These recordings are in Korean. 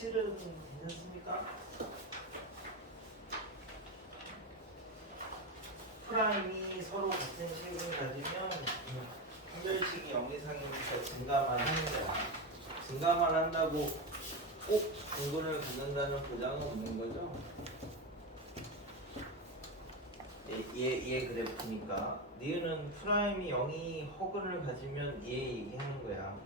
실은 괜찮습니까? 프라임이 서로 같은 식을 가지면 판별식이 0 이상이니까 증가만 하는 거야. 증가만 한다고 꼭 분근을 갖는다는 보장은 없는 거죠. 얘 그래프니까 니은은 프라임이 0이 허근을 가지면 얘 얘기하는 거야.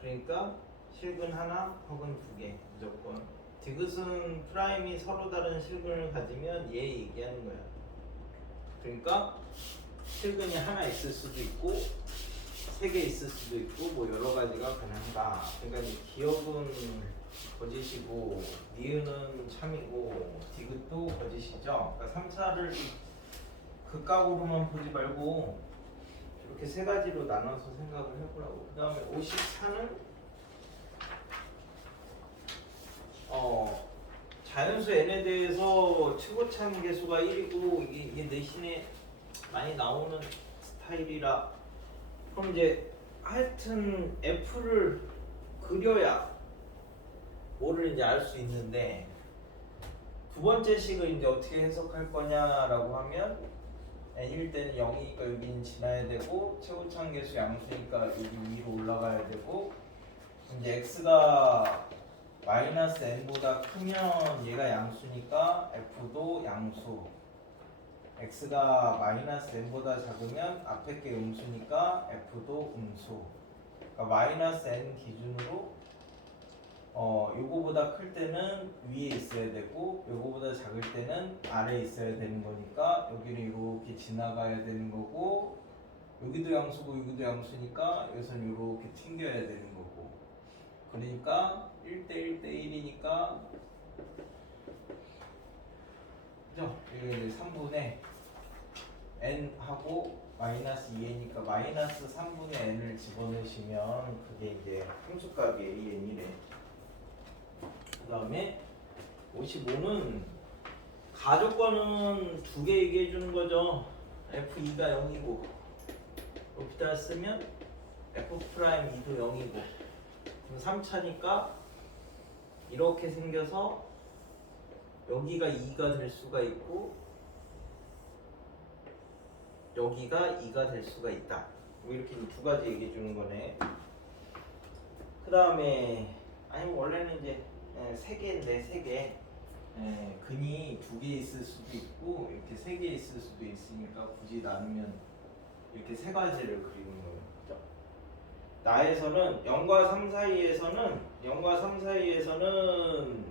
그러니까 실근 하나, 허근 두 개 무조건. 디귿은 프라임이 서로 다른 실근을 가지면 얘 얘기하는 거야. 그러니까 실근이 하나 있을 수도 있고 세 개 있을 수도 있고 뭐 여러 가지가 가능하다. 그러니까 이 기억은 거짓이고 니은은 참이고 디귿도 거짓이죠. 그러니까 3차를 극각으로만 보지 말고 이렇게 세 가지로 나눠서 생각을 해보라고. 그 다음에 54는 자연수 n에 대해서 최고참 계수가 1이고 이게 내신에 많이 나오는 스타일이라 그럼 이제 하여튼 f를 그려야 뭐를 이제 알 수 있는데 두 번째 식을 이제 어떻게 해석할 거냐라고 하면 n일 때는 0이니까 여기는 지나야 되고 최고참 계수 양수니까 여기 위로 올라가야 되고 이제 x가 마이너스 n보다 크면 얘가 양수니까 f도 양수 x가 마이너스 n보다 작으면 앞에 게 음수니까 f도 음수 그러니까 마이너스 n 기준으로 요거보다 클 때는 위에 있어야 되고 요거보다 작을 때는 아래에 있어야 되는 거니까 여기는 이렇게 지나가야 되는 거고 여기도 양수고 여기도 양수니까 여기서는 이렇게 튕겨야 되는 거고 그러니까 1대 1대 1이니까 그죠? 이게 3분의 n하고 마이너스 2n이니까 마이너스 3분의 n을 집어넣으시면 그게 이제 함수값이에요. 이 n이래. 그 다음에 55는 가조건은 두 개 얘기해 주는 거죠. f2가 0이고 여기다 쓰면 f'2도 0이고 그럼 3차니까 이렇게 생겨서 여기가 2가 될 수가 있고 여기가 2가 될 수가 있다. 뭐 이렇게 두 가지 얘기해 주는 거네. 그 다음에 아니 원래는 이제 세 개인데 세 개 근이 두 개 있을 수도 있고 이렇게 세 개 있을 수도 있으니까 굳이 나누면 이렇게 세 가지를 그리는 거예요. 그죠? 나에서는 0과 3 사이에서는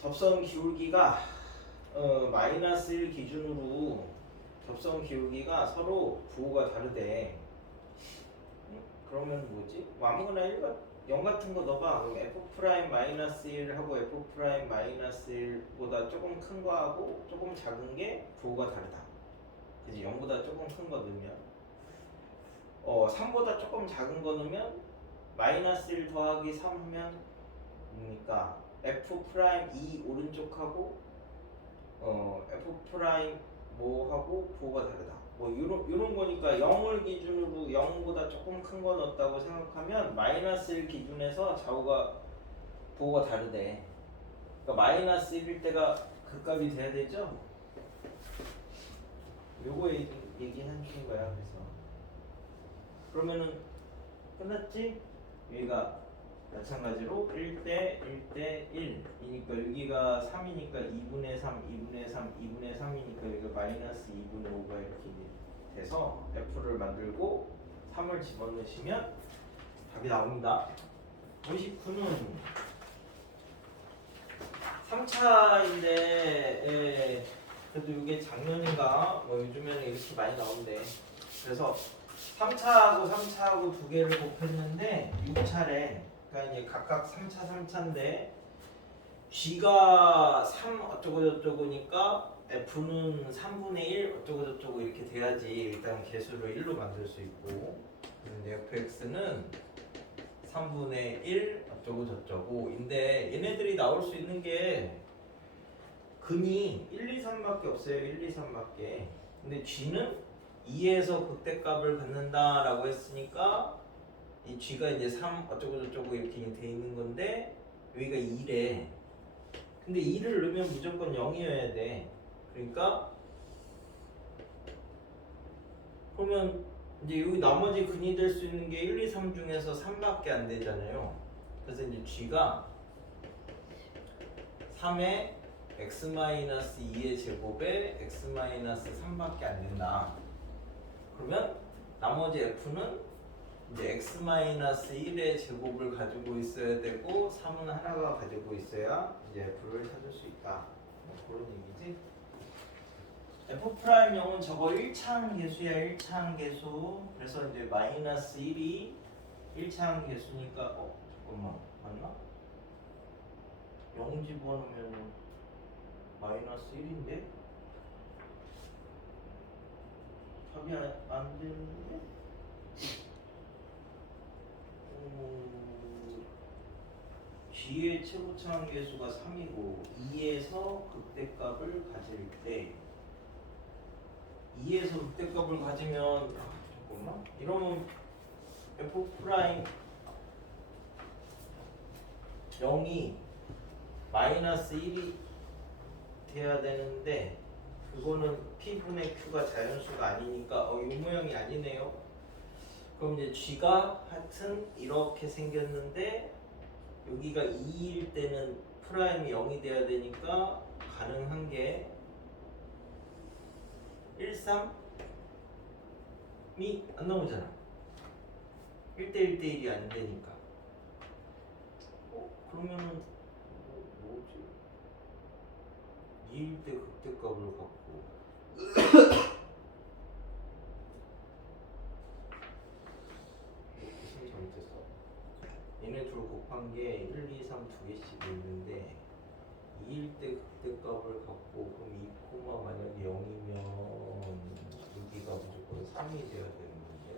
접선 기울기가 마이너스 1 기준으로 접선 기울기가 서로 부호가 다르대. 그러면 뭐지? 뭐 아무거나 0 같은 거 넣어봐. 그럼 f'-1 하고 f'-1보다 조금 큰 거 하고 조금 작은 게 부호가 다르다. 그지? 0보다 조금 큰 거 넣으면 3보다 조금 작은 거 넣으면 마이너스 1 더하기 3 하면 뭡니까? f'2 오른쪽하고 f' 뭐하고 부호가 다르다. 뭐 요런 거니까 0을 기준으로 0보다 조금 큰 거 넣었다고 생각하면 마이너스 1 기준에서 좌우가 부호가 다르대. 그러니까 마이너스 1일 때가 그 값이 돼야 되죠? 요거 얘기하는 거야. 그래서 그러면은 끝났지? 여기가 마찬가지로 1대 1대 1이니까 여기가 3이니까 2분의 3, 2분의 3, 2분의 3이니까 여기가 마이너스 2분의 5가 이렇게 돼서 F를 만들고 3을 집어넣으시면 답이 나옵니다. 59는 3차인데 그래도 이게 작년인가 뭐 요즘에는 이렇게 많이 나온대. 그래서 3차하고 두 개를 곱했는데 6차래. 그러니까 이제 각각 3차 3차인데 G가 3 어쩌고저쩌고니까 F는 3분의 1 어쩌고저쩌고 이렇게 돼야지 일단 개수를 1로 만들 수 있고 그런데 fx는 3분의 1 어쩌고저쩌고 인데 얘네들이 나올 수 있는 게 근이 1, 2, 3밖에 없어요. 1, 2, 3밖에. 근데 G는 2에서 극대값을 갖는다 라고 했으니까 이 G가 이제 3 어쩌고저쩌고 이렇게 돼 있는 건데 여기가 2래. 근데 2를 넣으면 무조건 0이어야 돼. 그러니까 그러면 이제 여기 나머지 근이 될 수 있는 게 1, 2, 3 중에서 3밖에 안 되잖아요. 그래서 이제 g가 3의 x-2의 제곱에 x-3밖에 안 된다. 그러면 나머지 f는 이제 x-1의 제곱을 가지고 있어야 되고 3은 하나가 가지고 있어야 이제 f를 찾을 수 있다. 뭐 그런 얘기지. f'0은 저거 1차항 계수야. 1차항 계수. 그래서 이제 마이너스 1이 1차항 계수니까 잠깐만 맞나? 0 집어넣으면 마이너스 1인데? 답이 안 되는데? g의 최고차항 계수가 3이고 2에서 극대값을 가질 때 2에서 극대값을 가지면 잠깐만 이러면 f 프라임 0이 마이너스 1이 돼야 되는데 그거는 p분의 q가 자연수가 아니니까 이 모양이 아니네요. 그럼 이제 g가 하여튼 이렇게 생겼는데 여기가 2일 때는 프라임이 0이 돼야 되니까 가능한 게 1, 3이 안 나오잖아. 1대 1대 1이 안 되니까. 그러면은 뭐지? 2일 때 극대값을 갖고 무슨 잘못했어? 얘네 둘 곱한 게 1, 2, 3 두 개씩 있는데 2일 때 극대값을 갖고 그럼 2, 만약에 0이면 여기가 무조건 3이 돼야 되는 건데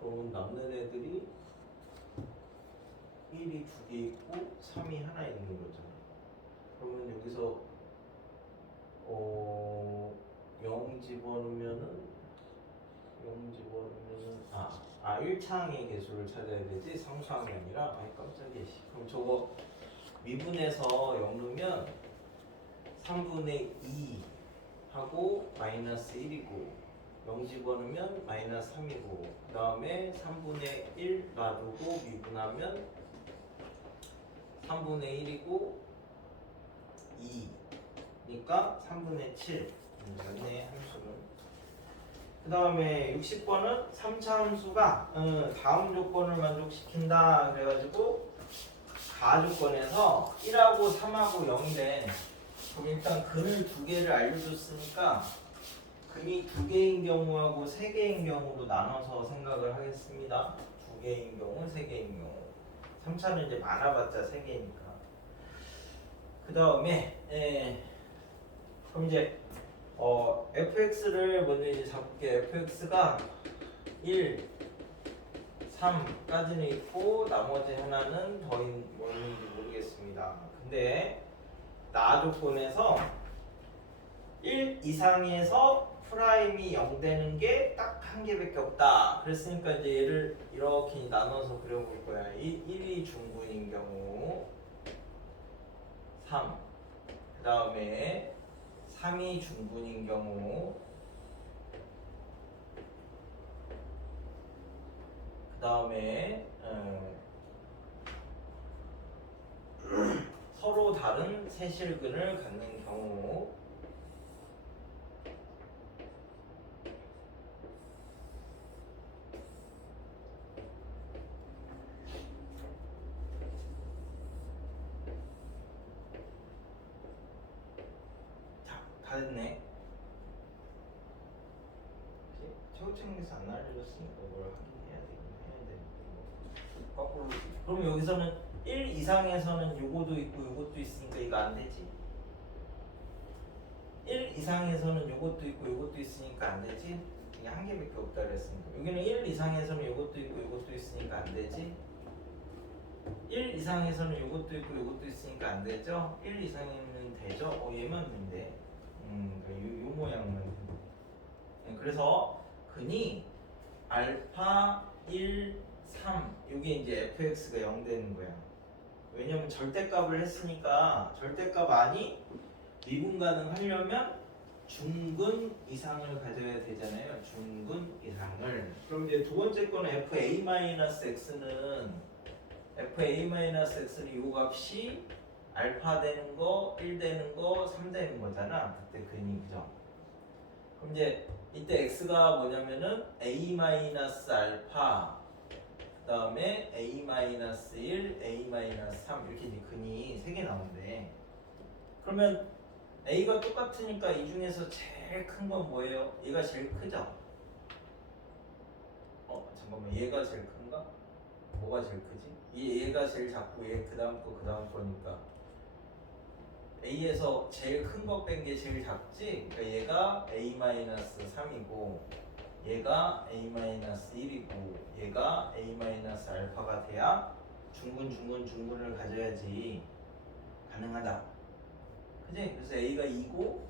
그러면 남는 애들이 1이 두 개 있고 3이 하나 있는 거잖아. 그러면 여기서 0 집어넣으면은 1차항의 개수를 찾아야 되지 상수항이 아니라 깜짝이야. 그럼 저거 미분해서 0 넣으면 3분의 2 하고 마이너스 1이고 0 집어넣으면 마이너스 3이고 그 다음에 3분의 1 놔두고 미분하면 3분의 1이고 2니까 3분의 7 맞네 함수는. 그 다음에 60번은 3차 함수가 다음 조건을 만족시킨다 그래가지고 가조건에서 1하고 3하고 0이래. 그럼 일단 근을 두 개를 알려줬으니까 근이 두 개인 경우하고 세 개인 경우로 나눠서 생각을 하겠습니다. 두 개인 경우, 세 개인 경우. 3차는 이제 많아봤자 세 개니까. 그 다음에 그럼 이제 fx를 먼저 이제 잡을게. fx가 1, 3까지는 있고 나머지 하나는 더 뭐있는지 모르겠습니다. 근데 나 조건에서 1 이상에서 프라임이 0 되는 게 딱 한 개밖에 없다. 그랬으니까 이제 얘를 이렇게 나눠서 그려볼 거야. 1이 중분인 경우 3, 그 다음에 3이 중분인 경우 그 다음에 서로 다른 세실근을 갖는 경우 자, 다 됐네. 최고층에서 안 알려줬으니까 뭘 하긴 해야 되는데 거꾸로. 그럼 여기서는 1 이상에서는 요거도 있고 요것도 있으니까 이거 안 되지. 1 이상에서는 요것도 있고 요것도 있으니까 안 되지. 이게 한 개밖에 없다 그랬으니까 여기는 1 이상에서는 요것도 있고 요것도 있으니까 안 되지. 1 이상에서는 요것도 있고 요것도 있으니까 안 되죠. 1 이상이면 되죠. 얘만 된대. 요 모양만. 그래서 근이 알파 1, 3 요게 이제 fx가 0 되는 거야. 왜냐면 절대값을 했으니까 절대값 안이 미분 가능하려면 중근 이상을 가져야 되잖아요. 중근 이상을. 그럼 이제 두 번째 거는 fa-x는 fa-x는 요 값이 알파 되는 거, 1 되는 거, 3 되는 거잖아. 그때 근이 그죠? 그럼 이제 이때 x가 뭐냐면은 a-알파 그다음에 a-1, a-3 이렇게 이제 근이 3개 나온대. 그러면 a가 똑같으니까 이 중에서 제일 큰 건 뭐예요? 얘가 제일 크죠? 잠깐만 얘가 제일 큰가? 뭐가 제일 크지? 얘가 제일 작고 얘 그다음 거니까 a에서 제일 큰 거 뺀 게 제일 작지? 그러니까 얘가 a-3이고 얘가 a-1이고 얘가 a-알파가 돼야 중근을 가져야지 가능하다. 그지? 그래서 a가 2고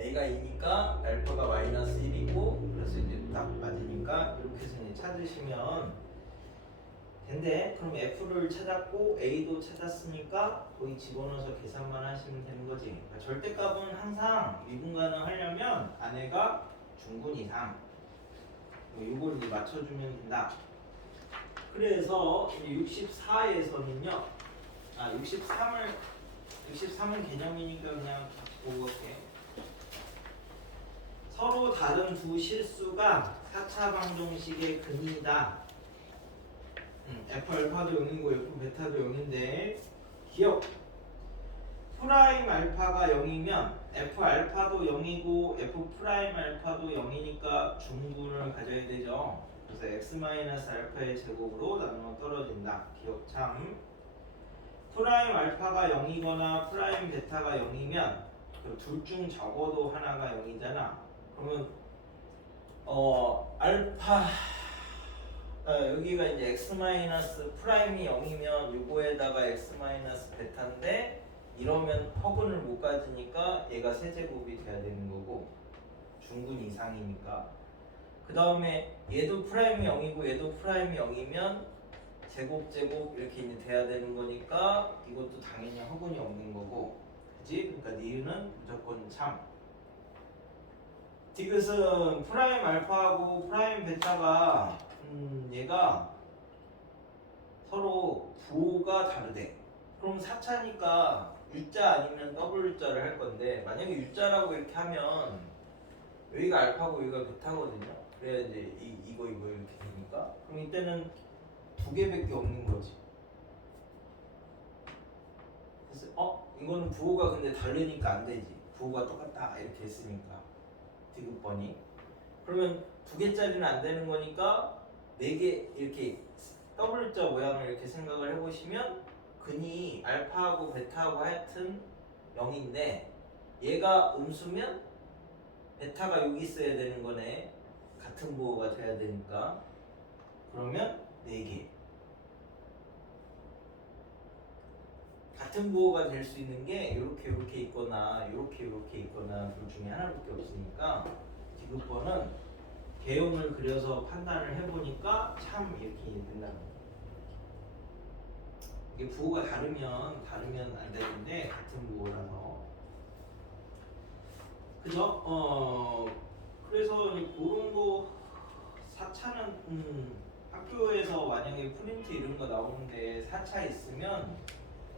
a가 2니까 알파가 마이너스 1이고 그래서 이제 딱 맞으니까 이렇게 해서 이제 찾으시면 된대. 그럼 f를 찾았고 a도 찾았으니까 거기 집어넣어서 계산만 하시면 되는 거지. 그러니까 절대값은 항상 미분 가능하려면 안에가 중근 이상 요걸 이제 맞춰주면 된다. 그래서 64에서는요 63은 개념이니까 그냥 보고 갈게. 서로 다른 두 실수가 4차 방정식의 근이다. f 알파도 0이고 f 베타도 0인데 기억 프라임 알파가 0이면 f 알파도 0이고 f 프라임 알파도 0이니까 중근을 가져야 되죠. 그래서 x 마이너스 알파의 제곱으로 나누면 떨어진다. 기억 참. 프라임 알파가 0이거나 프라임 베타가 0이면 둘 중 적어도 하나가 0이잖아. 그러면 알파 여기가 이제 x 마이너스 프라임이 0이면 요거에다가 x 마이너스 베타인데 이러면 허근을 못 가지니까 얘가 세제곱이 돼야 되는 거고 중근 이상이니까. 그 다음에 얘도 프라임이 0이고 얘도 프라임이 0이면 제곱 이렇게 이제 돼야 되는 거니까 이것도 당연히 허근이 없는 거고, 그지? 그러니까 니은은 무조건 참. 디귿은 프라임 알파하고 프라임 베타가 얘가 서로 부호가 다르대. 그럼 4차니까 U자 아니면 W자를 할 건데 만약에 U자라고 이렇게 하면 여기가 알파고 여기가 베타거든요. 그래야 이제 이거 이렇게 되니까 그럼 이때는 두 개밖에 없는 거지. 그래서 이거는 부호가 근데 다르니까 안 되지. 부호가 똑같다 이렇게 했으니까 디귿번이. 그러면 두 개짜리는 안 되는 거니까 네 개 이렇게 W자 모양을 이렇게 생각을 해보시면 근이 알파하고 베타하고 하여튼 0인데 얘가 음수면 베타가 여기 있어야 되는 거네. 같은 부호가 돼야 되니까. 그러면 4개. 같은 부호가 될 수 있는 게 이렇게 있거나 이렇게 있거나 둘 중에 하나밖에 없으니까 디귿번은 개형을 그려서 판단을 해보니까 참 이렇게 된다는 거예요. 이게 부호가 다르면 안 되는데 같은 부호라서 그죠? 그래서 그런 거 4차는 학교에서 만약에 프린트 이런 거 나오는데 4차 있으면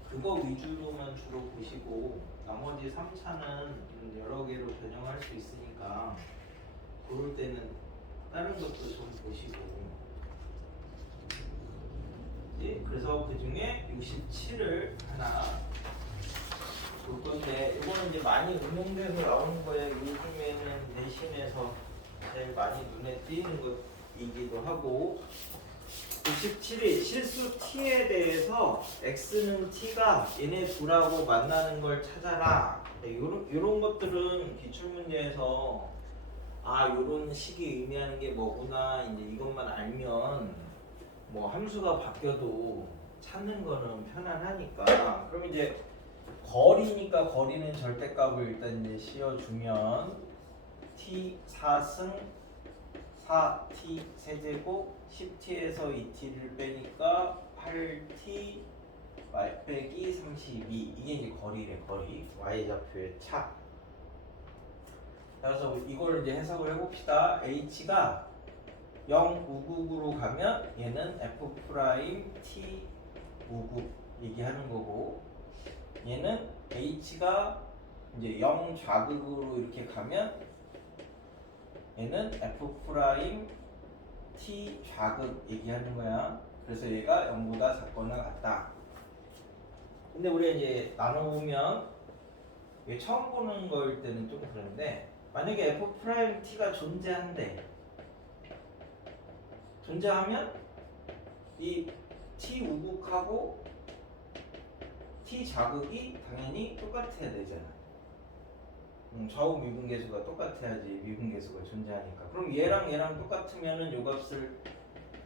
그거 위주로만 주로 보시고 나머지 3차는 여러 개로 변형할 수 있으니까 그럴 때는 다른 것도 좀 보시고. 네, 그래서 그 중에 67을 하나 볼 건데 이거는 이제 많이 응용돼서 나오는 거예요. 요즘에는 내신에서 제일 많이 눈에 띄는 것이기도 하고. 97이 실수 t에 대해서 x는 t가 얘네 둘하고 만나는 걸 찾아라. 요런 것들은 기출문제에서 요런 식이 의미하는 게 뭐구나 이제 이것만 알면 뭐 함수가 바뀌어도 찾는 거는 편안하니까. 그럼 이제 거리니까 거리는 절대값을 일단 이제 씌워주면 t 4승 4t 세제곱 10t에서 2t를 빼니까 8t y 빼기 32 이게 이제 거리래. 거리 y좌표의 차. 그래서 이걸 이제 해석을 해봅시다. h가 0 우극으로 가면 얘는 f 프라임 t 우극 얘기하는 거고, 얘는 h가 이제 0 좌극으로 이렇게 가면 얘는 f 프라임 t 좌극 얘기하는 거야. 그래서 얘가 0보다 작거나 같다. 근데 우리가 이제 나눠보면 이게 처음 보는 거일 때는 좀 그런데, 만약에 f 프라임 t가 존재한대. 존재하면 이 t 우극하고 t 좌극이 당연히 똑같아야 되잖아. 좌우 미분계수가 똑같아야지 미분계수가 존재하니까. 그럼 얘랑 똑같으면은 요 값을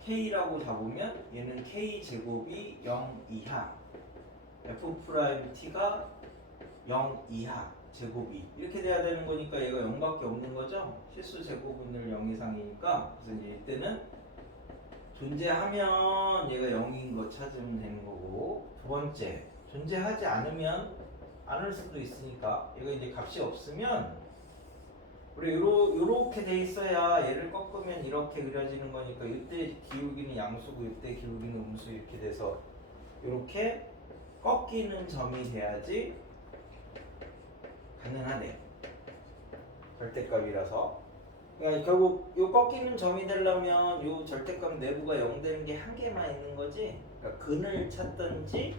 k라고 잡으면 얘는 k 제곱이 0 이하, f 프라임 t가 0 이하 제곱이 이렇게 돼야 되는 거니까 얘가 0밖에 없는 거죠. 실수 제곱분을 0 이상이니까. 그래서 이제 이때는 존재하면 얘가 0인 거 찾으면 되는 거고, 두 번째 존재하지 않으면 않을 수도 있으니까 얘가 이제 값이 없으면 우리 요렇게 돼 있어야 얘를 꺾으면 이렇게 그려지는 거니까, 이때 기울기는 양수고 이때 기울기는 음수 이렇게 돼서 이렇게 꺾이는 점이 돼야지 가능하네. 절대값이라서. 그러니까 결국 요 꺾이는 점이 되려면 요 절대값 내부가 0 되는 게 한 개만 있는 거지. 그러니까 근을 찾든지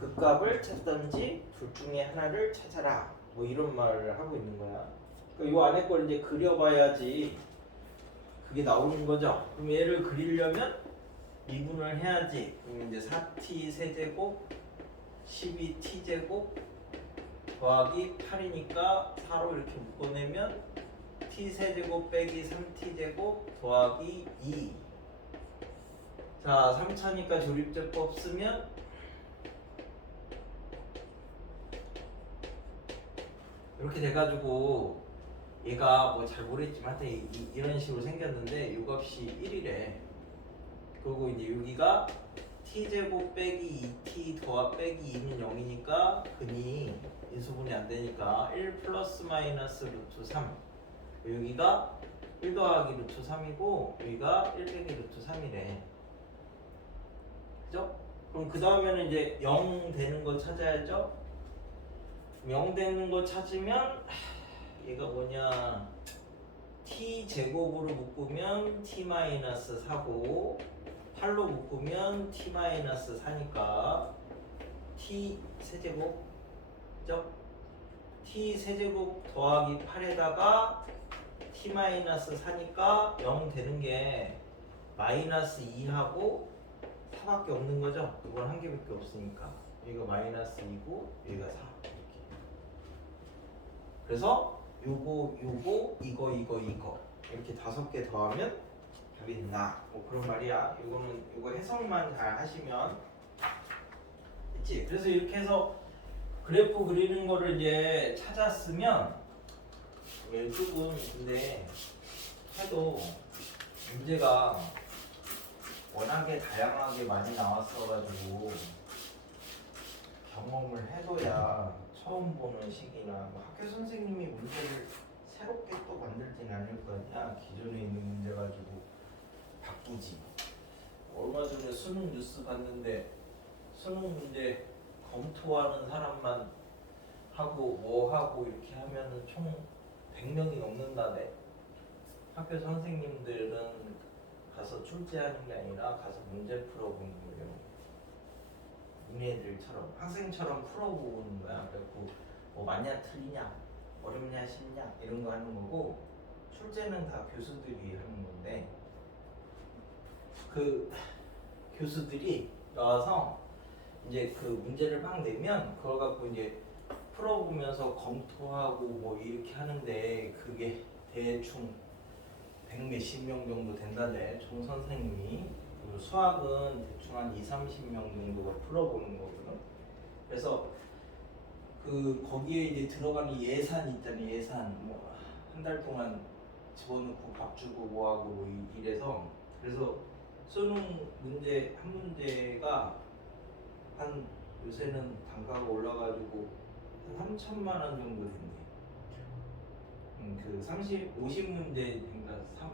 극값을 찾든지 둘 중에 하나를 찾아라. 뭐 이런 말을 하고 있는 거야. 그러니까 요 안에 걸 이제 그려봐야지 그게 나오는 거죠. 그럼 얘를 그리려면 미분을 해야지. 그럼 이제 4t 세제곱 12t 제곱 더하기 8이니까 4로 이렇게 묶어내면 t 세제곱 빼기 3t 제곱 더하기 2. 자, 3차니까 조립제법 쓰면 이렇게 돼가지고 얘가 뭐 잘 모르겠지만 하여튼 이런 식으로 생겼는데 요 값이 1이래. 그리고 이제 여기가 t제곱 빼기 2t 더하 빼기 2는 0이니까 근이 인수분해 안 되니까 1 플러스 마이너스 루트 3. 여기가 1 더하기 루트 3이고 여기가 1 빼기 루트 3이래. 그죠? 그럼 그 다음에는 이제 0 되는 거 찾아야죠? 0 되는 거 찾으면 얘가 뭐냐, t 제곱으로 묶으면 t 마이너스 4고 8로 묶으면 t 마이너스 4니까 t 세제곱, 그죠? t 세제곱 더하기 8에다가 t 마이너스 4니까 0 되는 게 마이너스 2하고 4밖에 없는 거죠. 이건 한 개밖에 없으니까. 여기가 마이너스 2고 여기가 4 이렇게. 그래서 요거 이거 이렇게 5개 더하면 답이 나. 뭐 그런 말이야. 요거 해석만 잘 하시면 있지. 그래서 이렇게 해서 그래프 그리는 거를 이제 찾았으면 왼쪽은 근데 해도 문제가 워낙에 다양하게 많이 나왔어가지고 경험을 해둬야 처음 보는 시기나 뭐 학교 선생님이 문제를 새롭게 또 만들진 않을 거 아니야. 기존에 있는 문제 가지고 바꾸지. 얼마 전에 수능 뉴스 봤는데 수능 문제 검토하는 사람만 하고 뭐 하고 이렇게 하면은 총 100명이 넘는다네. 학교 선생님들은 가서 출제하는 게 아니라 가서 문제 풀어보는 거예요. 니네들처럼 학생처럼 풀어보는 거야. 그래갖고 뭐 맞냐 틀리냐 어렵냐 쉽냐 이런 거 하는 거고, 출제는 다 교수들이 하는 건데 그 교수들이 나와서 이제 그 문제를 막 내면 그걸 갖고 이제 풀어보면서 검토하고 뭐 이렇게 하는데 그게 대충 100몇십 명 정도 된다네. 총 선생님이. 그리고 수학은 대충 한 20-30명 정도가 풀어보는 거거든. 그래서 그 거기에 이제 들어가는 예산 있잖아요. 예산 뭐 한 달 동안 집어넣고 밥 주고 뭐하고 뭐 이래서, 그래서 수능 문제 한 문제가 한 요새는 단가가 올라가지고 한 3천만 원 정도 된대. 그 50문제 그러니까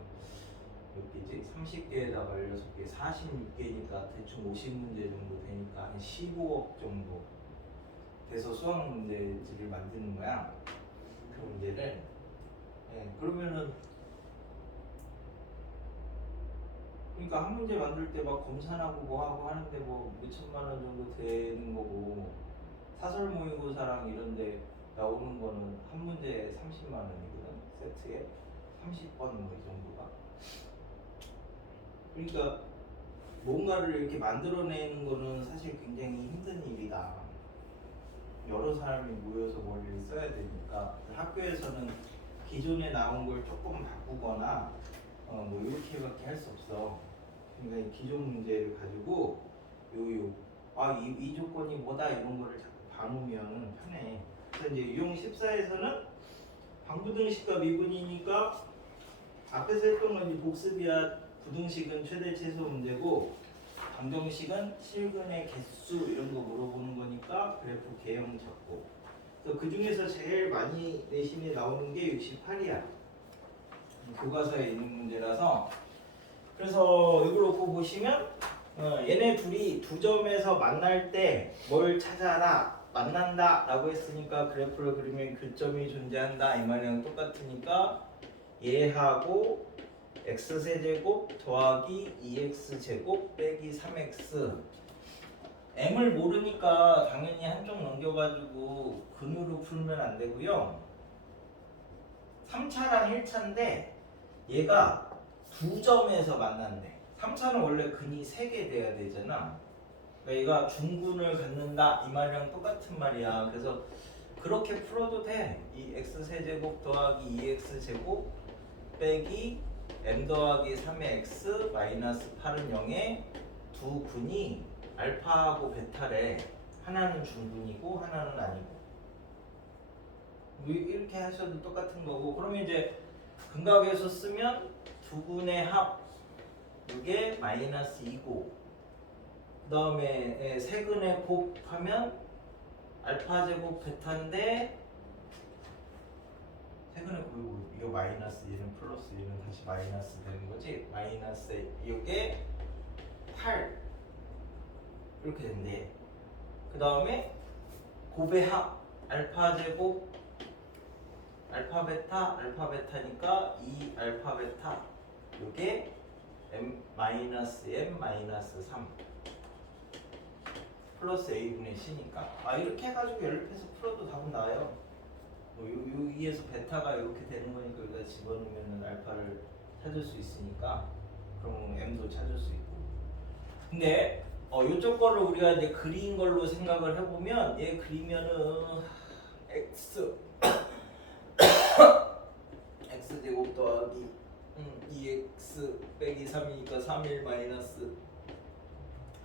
몇 개지? 30개에다가 16개, 46개니까 대충 50문제 정도 되니까 한 15억 정도 돼서 수학 문제지를 만드는 거야. 그 문제를. 예, 그러면은 그러니까 한 문제 만들 때 막 검산하고 뭐 하고 하는데 뭐 몇천만 원 정도 되는 거고 사설 모의고사랑 이런데 나오는 거는 한 문제에 30만 원이거든. 세트에 30번 뭐 이 정도가. 그러니까 뭔가를 이렇게 만들어내는 거는 사실 굉장히 힘든 일이다. 여러 사람이 모여서 머리를 써야 되니까 학교에서는 기존에 나온 걸 조금 바꾸거나 뭐 이렇게밖에 할 수 없어. 그러니까 이 기존 문제를 가지고 이 조건이 뭐다 이런 거를 자꾸 봐놓으면 편해. 그래서 이제 유형 14에서는 방부등식과 미분이니까 앞에서 했던 건 이제 복습이야. 부등식은 최대 최소 문제고 방정식은 실근의 개수 이런 거 물어보는 거니까 그래프 개형 찾고. 그 중에서 제일 많이 내신에 나오는 게 68이야. 교과서에 있는 문제라서. 그래서 이걸 놓고 보시면 얘네 둘이 두 점에서 만날 때 뭘 찾아라 만난다 라고 했으니까 그래프를 그리면 교점이 존재한다 이 말이랑 똑같으니까 얘하고 x세제곱 더하기 2x제곱 빼기 3x m을 모르니까 당연히 한쪽 넘겨가지고 근으로 풀면 안 되고요. 3차랑 1차인데 얘가 두 점에서 만난대. 3차는 원래 근이 3개 돼야 되잖아. 그러니까 얘가 중근을 갖는다 이 말이랑 똑같은 말이야. 그래서 그렇게 풀어도 돼. 이 x세제곱 더하기 2x제곱 빼기 m 더하기 3의 x 마이너스 8은 0에 두 근이 알파하고 베타래. 하나는 중근이고 하나는 아니고. 이렇게 하셔도 똑같은 거고. 그러면 이제 근각에서 쓰면 두 근의 합 이게 마이너스 2고 그 다음에 세 근의 곱하면 알파 제곱 베타인데 세 근의 곱이고 이거 마이너스 얘는 플러스 얘는 다시 마이너스 되는 거지. 마이너스 이게 8 이렇게 된대. 그 다음에 곱의 합 알파 제곱 알파 베타니까 2 알파 베타 요게 m 마이너스 m 마이너스 3 플러스 a분의 c니까 이렇게 해가지고 연립해서 풀어도 답은 나와요. 여기에서 베타가 이렇게 되는 거니까 여기다 집어넣으면 알파를 찾을 수 있으니까 그럼 m도 찾을 수 있고. 근데 이쪽 거를 우리가 이제 그린 걸로 생각을 해보면 얘 그리면은 x x제곱 더하기 2x 빼기 3이니까 3일 마이너스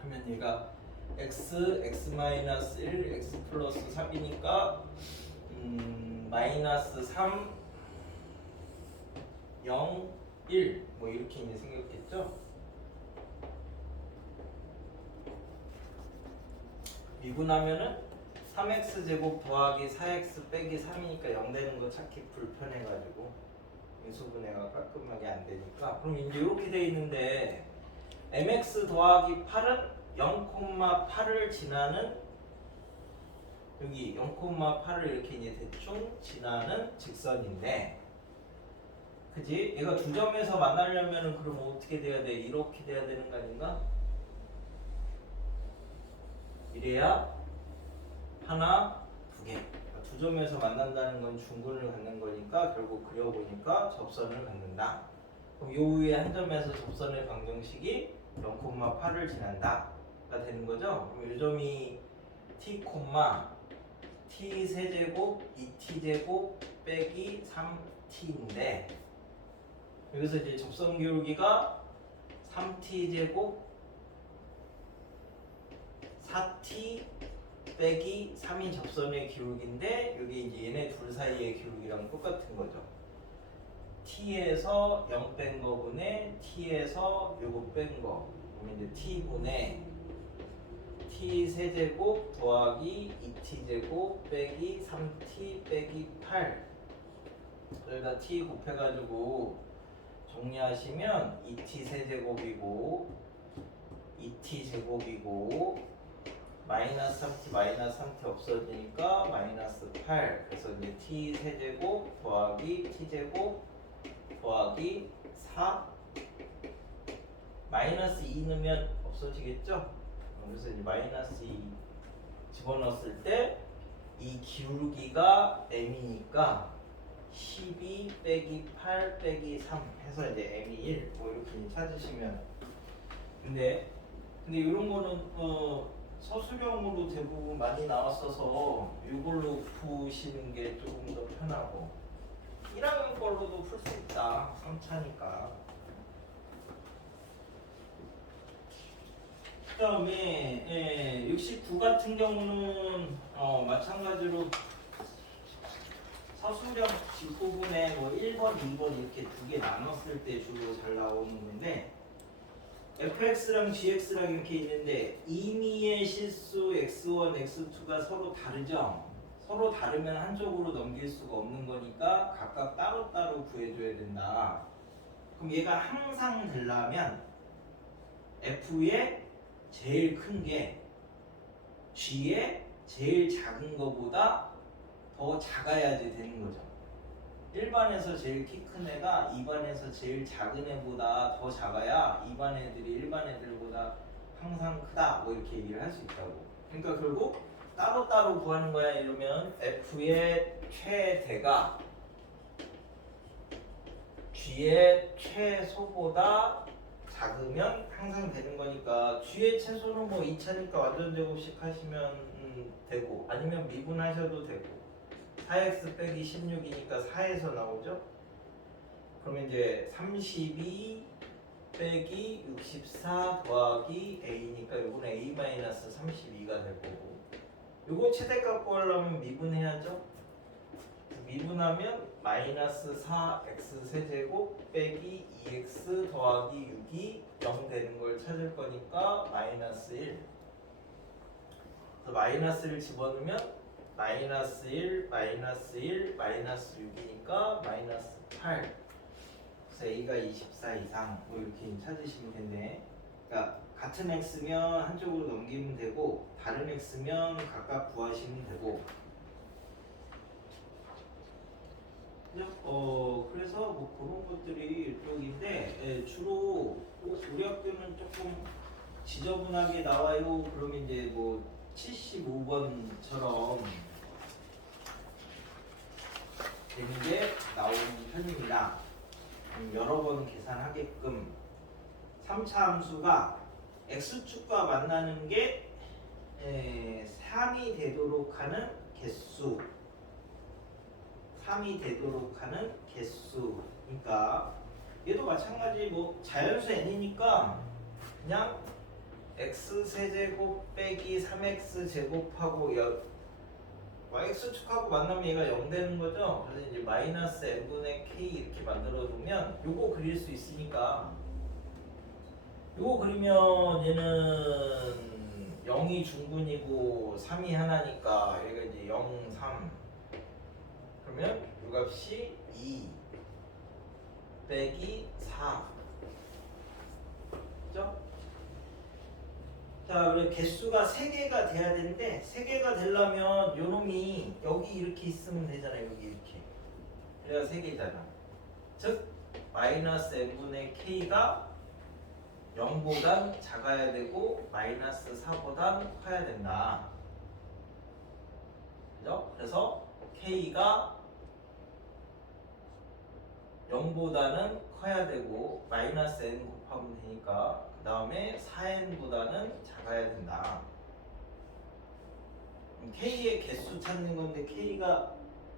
하면 얘가 x 마이너스 1 x 플러스 3이니까 마이너스 3 0 1 뭐 이렇게 이제 생겼겠죠. 미분하면은 3x 제곱 더하기 4x 빼기 3이니까 0 되는 거 찾기 불편해가지고 인수분해가 깔끔하게 안 되니까 그럼 이제 이렇게 돼 있는데 mx 더하기 8은 0,8을 지나는 여기 0,8을 이렇게 이제 대충 지나는 직선인데 그지? 얘가 두 점에서 만나려면은 그럼 어떻게 돼야 돼? 이렇게 돼야 되는 거 아닌가? 이래야 하나, 두 개. 두 점에서 만난다는 건 중근을 갖는 거니까 결국 그려보니까 접선을 갖는다. 그럼 요 위에 한 점에서 접선의 방정식이 0,8을 지난다 가 되는 거죠. 그럼 요 점이 t, t 세제곱 2t제곱 빼기 3t인데 여기서 이제 접선 기울기가 3t제곱 4t 빼기 3인 접선의 기울기인데 여기 이제 얘네 둘 사이의 기울기랑 똑같은 거죠. t에서 0 뺀 거분의 t에서 요거 뺀 거. 그러면 이제 t분의 t 세제곱 더하기 2t 제곱 빼기 3t 빼기 8. 그러다 t 곱해가지고 정리하시면 2t 세제곱이고 2t 제곱이고 마이너스 3t 없어지니까 마이너스 8. 그래서 이제 t 세제곱 더하기 t 제곱 더하기 4 마이너스 2 넣으면 없어지겠죠? 그래서 이제 마이너스 2 집어넣었을 때 이 기울기가 m이니까 12 빼기 8 빼기 3 해서 이제 m이 1 뭐 이렇게 찾으시면 근데 이런 거는 서술형으로 대부분 많이 나왔어서 이걸로 푸시는 게 조금 더 편하고 1학년 걸로도 풀 수 있다 3차니까 그 다음에 69 같은 경우는 마찬가지로 서술형 뒷부분에 뭐 1번, 2번 이렇게 두 개 나눴을 때 주로 잘 나오는 건데 fx랑 gx랑 이렇게 있는데 임의의 실수 x1, x2가 서로 다르죠? 서로 다르면 한쪽으로 넘길 수가 없는 거니까 각각 따로따로 구해줘야 된다. 그럼 얘가 항상 되려면 f의 제일 큰 게 g의 제일 작은 거보다 더 작아야지 되는 거죠. 1반에서 제일 키 큰 애가 2반에서 제일 작은 애보다 더 작아야 2반 애들이 1반 애들보다 항상 크다 뭐 이렇게 얘기를 할 수 있다고. 그러니까 결국 따로따로 구하는 거야 이러면 f의 최대가 g의 최소보다 작으면 항상 되는 거니까 g의 최소는 뭐 2차니까 완전 제곱식 하시면 되고 아니면 미분하셔도 되고 4x 빼기 16이니까 4에서 나오죠? 그러면 이제 32 빼기 64 더하기 a니까 요거는 a-32가 될 거고 요거 최대값 구하려면 미분해야죠? 미분하면 마이너스 4x 세제곱 빼기 2x 더하기 6이 0 되는 걸 찾을 거니까 마이너스 1 그래서 마이너스를 집어넣으면 마이너스 1, 마이너스 1, 마이너스 6이니까 마이너스 8 그래서 A가 24 이상 뭐 이렇게 찾으시면 되네. 그러니까 같은 X면 한쪽으로 넘기면 되고 다른 X면 각각 구하시면 되고 그래서 뭐 그런 것들이 이쪽인데 주로 우리 학교는 조금 지저분하게 나와요. 그러면 이제 뭐 75번처럼 되는 게 나오는 편입니다. 여러 번 계산하게끔 3차 함수가 x축과 만나는 게 3이 되도록 하는 개수 3이 되도록 하는 개수니까 얘도 마찬가지 뭐 자연수 n이니까 그냥 x 세제곱 빼기 3x 제곱하고 x축하고 만나면 얘가 0 되는 거죠. 그래서 이제 마이너스 n분의 k 이렇게 만들어 두면 요거 그릴 수 있으니까 요거 그리면 얘는 0이 중분이고 3이 하나니까 얘가 이제 0, 3 그러면 요 값이 2 빼기 4 그죠? 자, 그래 개수가 3개가 돼야 되는데 3개가 되려면 요놈이 여기 이렇게 있으면 되잖아요. 여기 이렇게. 그래야 3개잖아. 즉 마이너스 n분의 k가 0보단 작아야 되고 마이너스 4보단 커야 된다. 그죠? 그래서 k가 0보다는 커야 되고 마이너스 n 곱하면 되니까 그 다음에 4n보다는 작아야 된다. k의 개수 찾는 건데 k가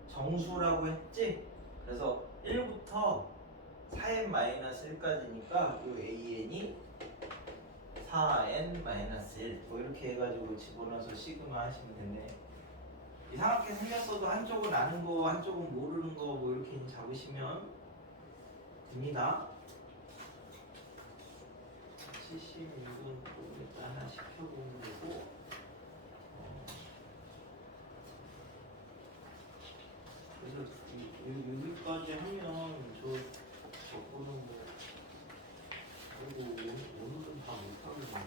정수라고 했지? 그래서 1부터 4n-1까지니까 요 an이 4n-1 뭐 이렇게 해가지고 집어넣어서 시그마 하시면 되네. 이상하게 생겼어도 한쪽은 아는 거 한쪽은 모르는 거 뭐 이렇게 잡으시면 됩니다. 76은 또 일단 하나 시켜보면 되고 그래서 여기까지 하면 저거는 뭐 그리고 오늘은 다 못하거든요.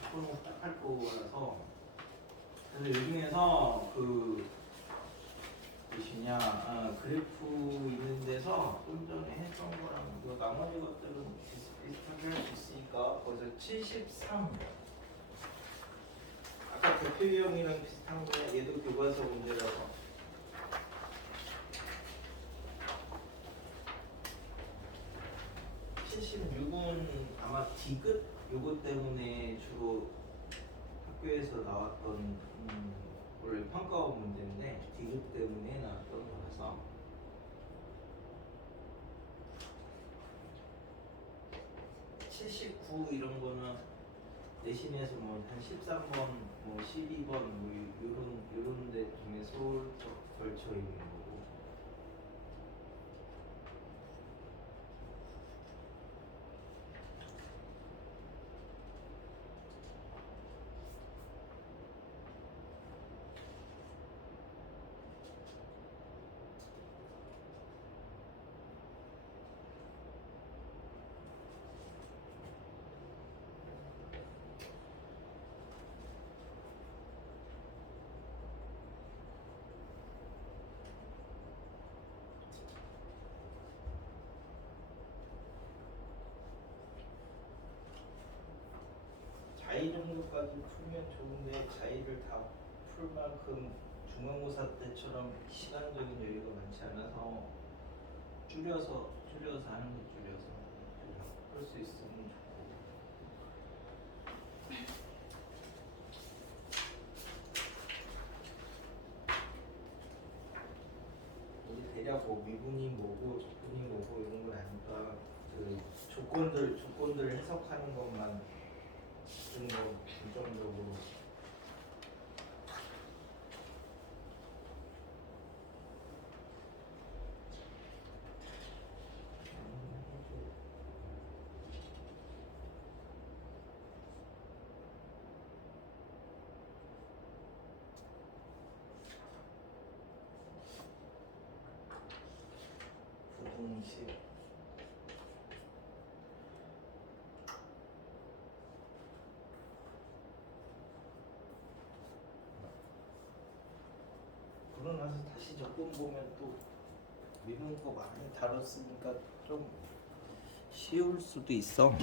저거는 딱 할 거라서 그래서 요즘에서 그 무엇이냐 그래프 있는 데서 좀 전에 했던 거랑 그 나머지 것들은 비슷비슷하게 할 수 있으니까 거기서 73 아까 대표 유형이랑 비슷한 거야. 얘도 교과서 문제라서 76은 아마 디귿 요거 때문에 주로 학교에서 나왔던 원래 평가원 문제인데 디귿 때문에 나왔던 거라서 79 이런 거는 내신에서 뭐 한 13번, 뭐 12번 뭐 요런 데 중에서 걸쳐 있는 거고. 자의 정도까지 풀면 좋은데 자의를 다 풀 만큼 중간고사 때처럼 시간적인 여유가 많지 않아서 줄여서 하는 거 줄여서 풀 수 있으면 좋고. 이게 대략 뭐 미분이 뭐고 적분이 뭐고 이런 건 아니까 그 조건들 해석하는 것만 좀더 중점적으로. 부등식 그러고 나서 다시 적분 보면 또 미분 거 많이 다뤘으니까 좀 쉬울 수도 있어.